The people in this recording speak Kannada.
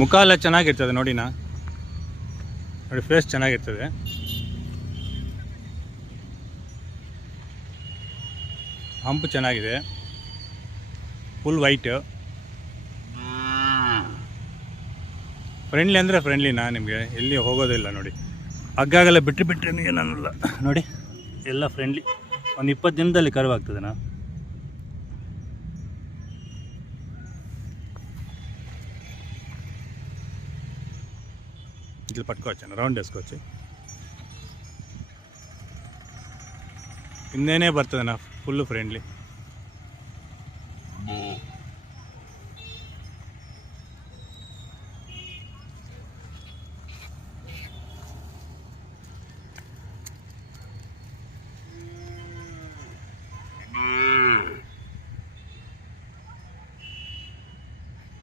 ಮುಖ ಎಲ್ಲ ಚೆನ್ನಾಗಿರ್ತದೆ ನೋಡಿನಾ, ನೋಡಿ ಫೇಸ್ ಚೆನ್ನಾಗಿರ್ತದೆ. ಹಂಪು ಚೆನ್ನಾಗಿದೆ, ಫುಲ್ ವೈಟ್. ಫ್ರೆಂಡ್ಲಿ ಅಂದರೆ ಫ್ರೆಂಡ್ಲಿನಾ, ನಿಮಗೆ ಎಲ್ಲಿ ಹೋಗೋದಿಲ್ಲ ನೋಡಿ. ಹಗ್ಗಾಗೆಲ್ಲ ಬಿಟ್ಟರೆ ಏನನ್ನಲ್ಲ ನೋಡಿ, ಎಲ್ಲ ಫ್ರೆಂಡ್ಲಿ. ಒಂದು 20 ದಿನದಲ್ಲಿ ಕರ್ವ್ ಆಗ್ತದೆನಾ. ఇట్లా పట్టుకోవచ్చాను, రౌండ్ వేసుకోవచ్చు. ಹಿಂದೆನೇ ಬರ್ತದೆ ನಾ, ಫುಲ್ಲು ಫ್ರೆಂಡ್ಲಿ.